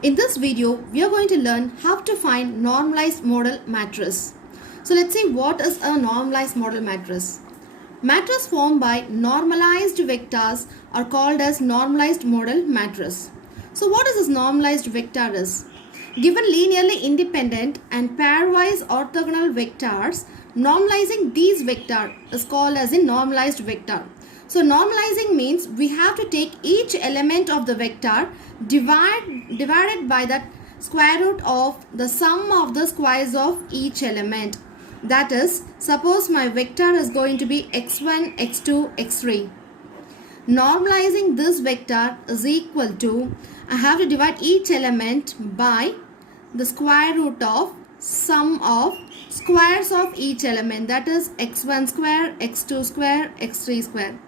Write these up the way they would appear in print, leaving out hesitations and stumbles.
In this video, we are going to learn how to find normalized model matrix. So let's see what is a normalized model matrix. Matrices formed by normalized vectors are called as normalized model matrix. So what is this normalized vector is? Given linearly independent and pairwise orthogonal vectors, normalizing these vectors is called as a normalized vector. So normalizing means we have to take each element of the vector divided by the square root of the sum of the squares of each element. That is, suppose my vector is going to be x1, x2, x3. Normalizing this vector is equal to, I have to divide each element by the square root of sum of squares of each element, that is x1 square, x2 square, x3 square.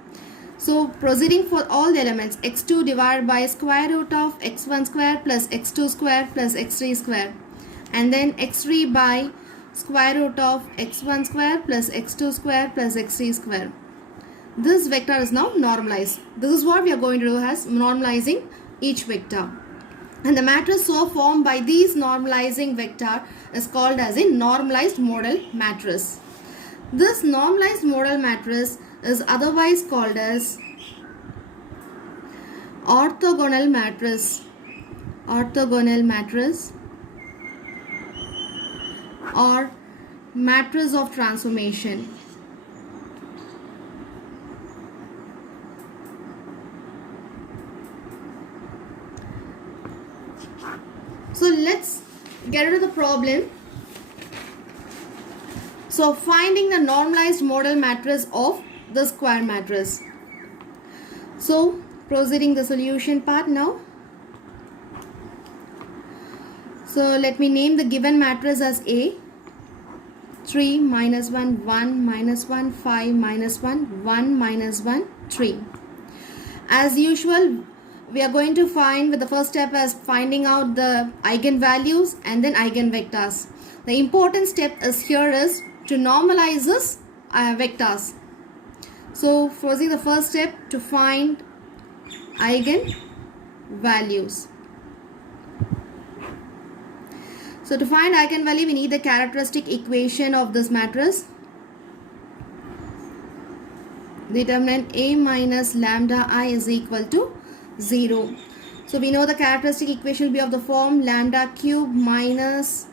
So proceeding for all the elements, x2 divided by square root of x1 square plus x2 square plus x3 square, and then x3 by square root of x1 square plus x2 square plus x3 square. This vector is now normalized. This is what we are going to do as normalizing each vector. And the matrix so formed by these normalizing vector is called as a normalized model matrix. This normalized model matrix is otherwise called as orthogonal matrix, or matrix of transformation. So let's get into the problem. So finding the normalized model matrix of the square matrix. So proceeding the solution part now. So let me name the given matrix as A. 3 minus 1, 1 minus 1, 5 minus 1, 1 minus 1, 3. As usual, we are going to find with the first step as finding out the eigenvalues and then eigenvectors. The important step is here is to normalize this vectors. So proceed the first step to find eigenvalues. So to find eigenvalue, we need the characteristic equation of this matrix. Determinant A minus lambda I is equal to 0. So we know the characteristic equation will be of the form lambda cube minus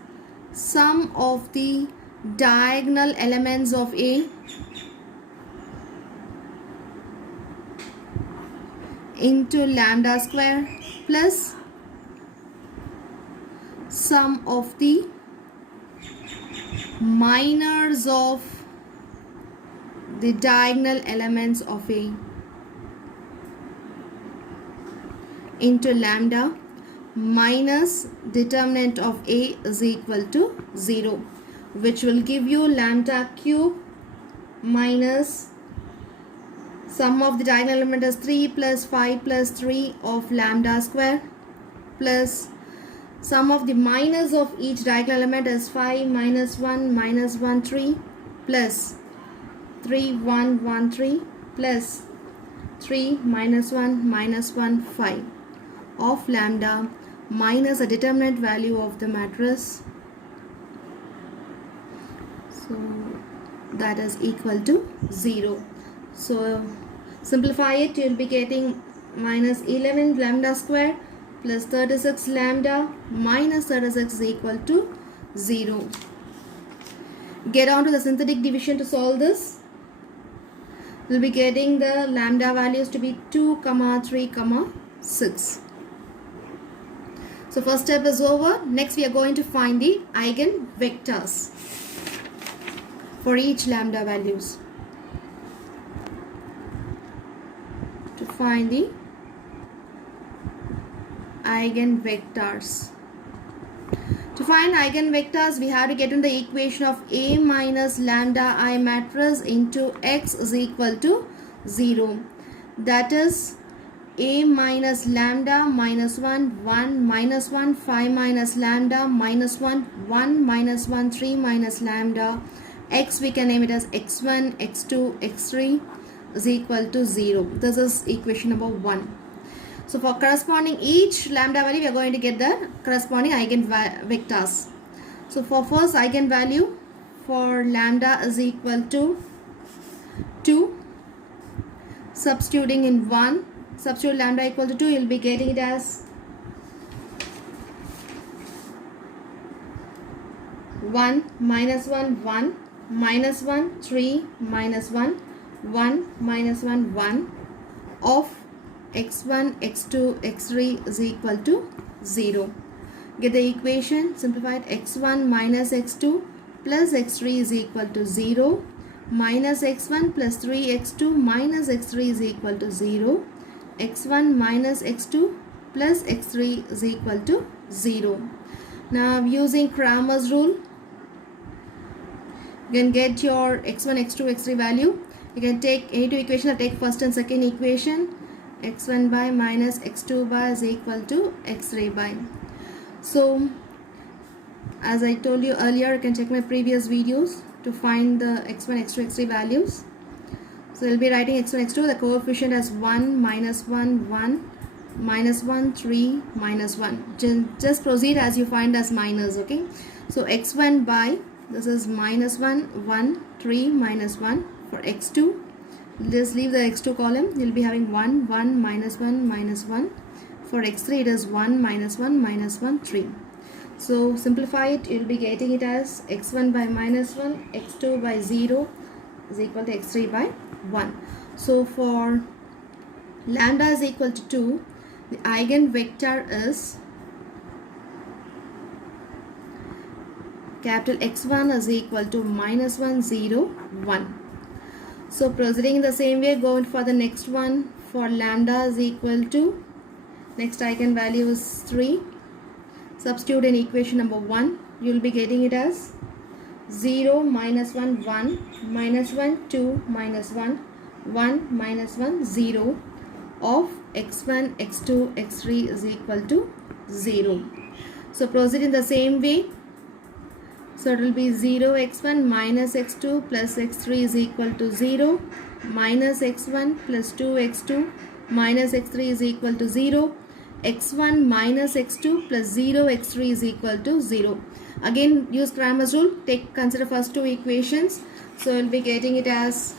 sum of the diagonal elements of A into lambda square plus sum of the minors of the diagonal elements of A into lambda minus determinant of A is equal to 0, which will give you lambda cube minus sum of the diagonal element is 3 plus 5 plus 3 of lambda square plus sum of the minus of each diagonal element is 5 minus 1 minus 1 3 plus 3 1 1 3 plus 3 minus 1 minus 1 5 of lambda minus the determinant value of the matrix. So that is equal to 0. So simplify it, you will be getting minus 11 lambda square plus 36 lambda minus 36 is equal to 0. Get on to the synthetic division to solve this. We'll be getting the lambda values to be 2, 3, 6. So first step is over. Next we are going to find the eigenvectors for each lambda values. To find the eigenvectors. To find eigenvectors, we have to get in the equation of A minus lambda I matrix into X is equal to 0. That is A minus lambda minus 1, 1 minus 1, 5 minus lambda minus 1, 1 minus 1, 3 minus lambda. X we can name it as x1, x2, x3 is equal to 0. This is equation number 1. So for corresponding each lambda value, we are going to get the corresponding eigenvectors. So for first eigenvalue, for lambda is equal to 2, substituting in 1, substitute lambda equal to 2, you will be getting it as 1 minus 1 1 minus 1 3 minus 1 1 minus 1 1 of x1 x2 x3 is equal to 0. Get the equation simplified. X1 minus x2 plus x3 is equal to 0, minus x1 plus 3x2 minus x3 is equal to 0, x1 minus x2 plus x3 is equal to 0. Now using Cramer's rule, you can get your x1, x2, x3 value. You can take any two equations, take first and second equation. x1 by minus x2 by is equal to x3 by. So as I told you earlier, you can check my previous videos to find the x1, x2, x3 values. So we'll be writing x1, x2, the coefficient as 1, minus 1, 1, minus 1, 3, minus 1. Just proceed as you find as minus, okay? So x1 by, this is minus 1, 1, 3, minus 1. For x2, just leave the x2 column, you'll be having 1, 1, minus 1, minus 1. For x3, it is 1, minus 1, minus 1, 3. So simplify it, you'll be getting it as x1 by minus 1, x2 by 0 is equal to x3 by 1. So for lambda is equal to 2, the eigenvector is capital X1 is equal to minus 1, 0, 1. So proceeding in the same way, going for the next one. For lambda is equal to, next eigenvalue is 3. Substitute in equation number 1. You will be getting it as 0, minus 1, 1, minus 1, 2, minus 1, 1, minus 1, 0 of x1, x2, x3 is equal to 0. So proceed in the same way. So it will be 0 x1 minus x2 plus x3 is equal to 0, minus x1 plus 2x2 minus x3 is equal to 0, x1 minus x2 plus 0 x3 is equal to 0. Again use Cramer's rule, consider first two equations. So we'll be getting it as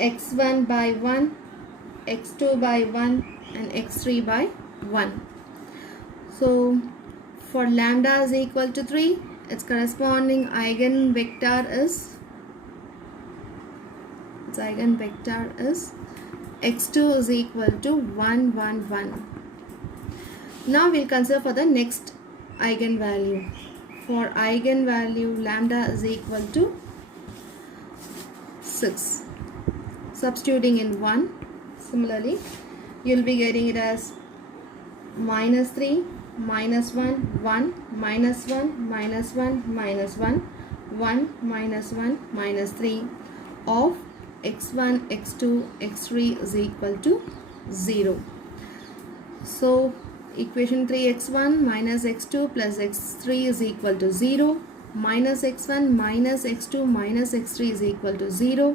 x1 by 1, x2 by 1 and x3 by 1. So for lambda is equal to 3, its corresponding eigenvector is x2 is equal to 1, 1, 1. Now we'll consider for the next eigenvalue. For eigenvalue lambda is equal to 6. Substituting in 1, similarly you'll be getting it as minus 3, minus 1, 1, minus 1, minus 1, minus 1, 1, minus 1, minus 3 of x1, x2, x3 is equal to 0. So equation 3x1 minus x2 plus x3 is equal to 0, minus x1 minus x2 minus x3 is equal to 0,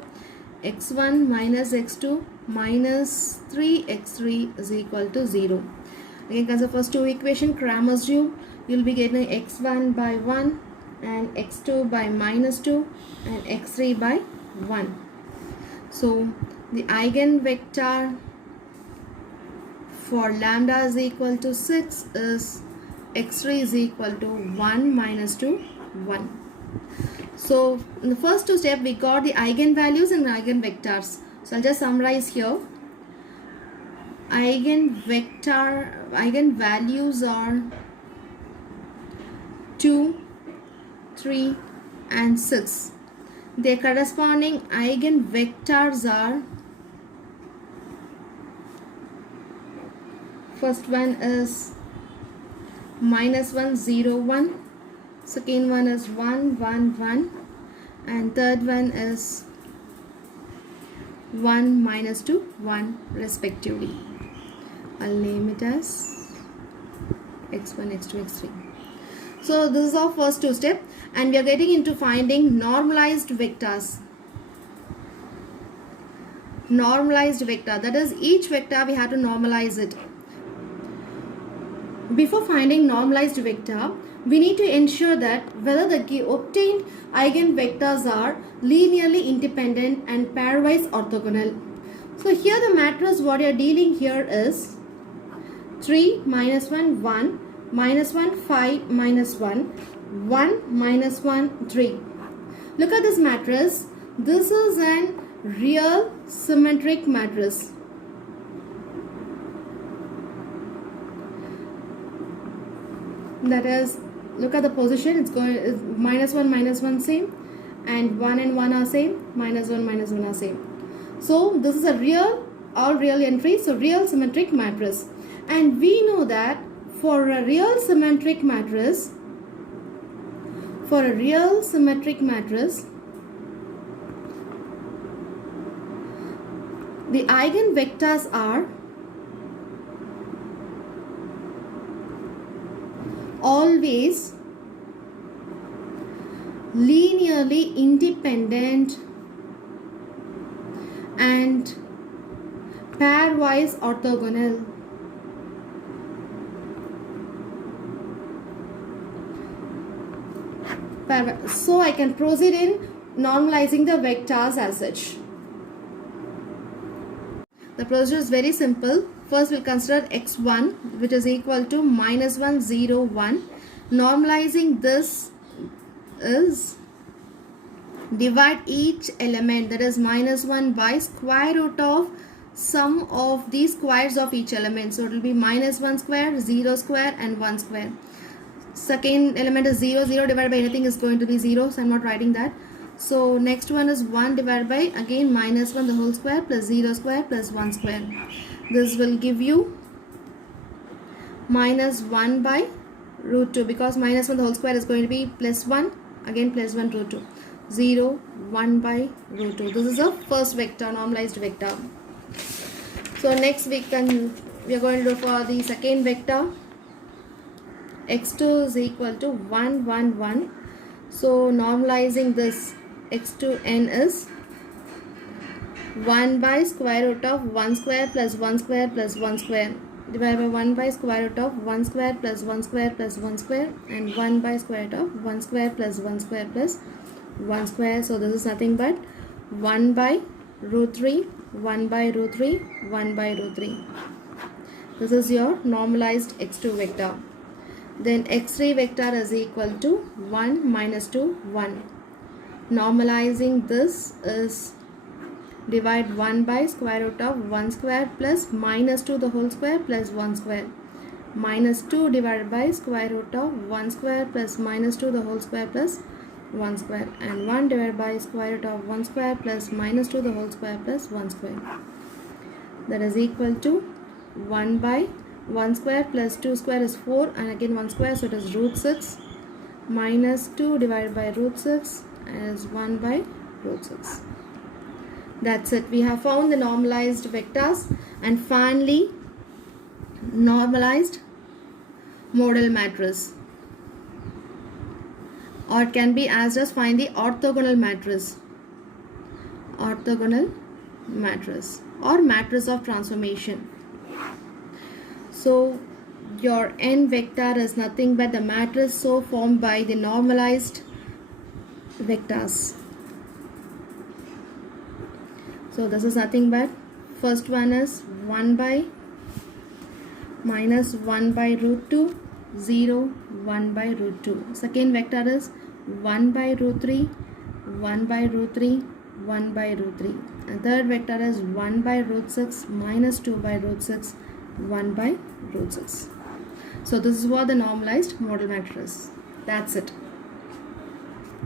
x1 minus x2 minus 3x3 is equal to 0. Again consider first two equation, Cramer's rule. You'll be getting x1 by 1 and x2 by minus 2 and x3 by 1. So the eigenvector for lambda is equal to 6 is x3 is equal to 1 minus 2, 1. So in the first two steps we got the eigenvalues and eigenvectors. So I'll just summarize here. Eigenvalues are 2, 3 and 6. Their corresponding eigenvectors are, first one is minus 1, 0, 1, second one is 1, 1, 1 and third one is 1, minus 2, 1 respectively. I'll name it as x1, x2, x3. So this is our first two steps and we are getting into finding normalized vectors. normalized vector. That is, each vector we have to normalize it. Before finding normalized vector, we need to ensure that whether the obtained eigenvectors are linearly independent and pairwise orthogonal. So here the matrix what you are dealing here is 3, minus 1, 1, minus 1, 5, minus 1, 1, minus 1, 3. Look at this matrix. This is an real symmetric matrix. That is, look at the position, it's going minus 1 same, and 1 and 1 are same, minus 1 are same. So this is a real, all real entry, so real symmetric matrix. And we know that for a real symmetric matrix, the eigenvectors are always linearly independent and pairwise orthogonal. So I can proceed in normalizing the vectors as such. The procedure is very simple. First we'll consider x1, which is equal to minus 1, 0, 1. Normalizing this is divide each element, that is minus 1, by square root of sum of the squares of each element. So it will be minus 1 square, 0 square and 1 square. Second element is 0, 0 divided by anything is going to be 0, so I'm not writing that. So next one is 1 divided by again minus 1 the whole square plus 0 square plus 1 square. This will give you minus 1 by root 2, because minus 1 the whole square is going to be plus 1, again plus 1 root 2. 0, 1 by root 2. This is a first vector, normalized vector. So next we are going to do for the second vector. x2 is equal to 1, 1, 1. So normalizing this, x2n is 1 by square root of 1 square plus 1 square plus 1 square divided by 1 by square root of 1 square plus 1 square plus 1 square and 1 by square root of 1 square plus 1 square plus 1 square. So this is nothing but 1 by root 3, 1 by root 3, 1 by root 3. This is your normalized x2 vector. Then x3 vector is equal to 1 minus 2, 1. Normalizing this is divide 1 by square root of 1 square plus minus 2 the whole square plus 1 square. Minus 2 divided by square root of 1 square plus minus 2 the whole square plus 1 square. And 1 divided by square root of 1 square plus minus 2 the whole square plus 1 square. That is equal to 1 by 1 square plus 2 square is 4 and again 1 square, so it is root 6 minus 2 divided by root 6 is 1 by root 6. That's it. We have found the normalized vectors and finally normalized model matrix, or it can be as just find the orthogonal matrix. Orthogonal matrix or matrix of transformation. So your n vector is nothing but the matrix so formed by the normalized vectors. So this is nothing but first one is 1 by minus 1 by root 2, 0, 1 by root 2. Second vector is 1 by root 3, 1 by root 3, 1 by root 3. And third vector is 1 by root 6 minus 2 by root 6, 1 by root 6. So this is what the normalized model matrix is. That's it.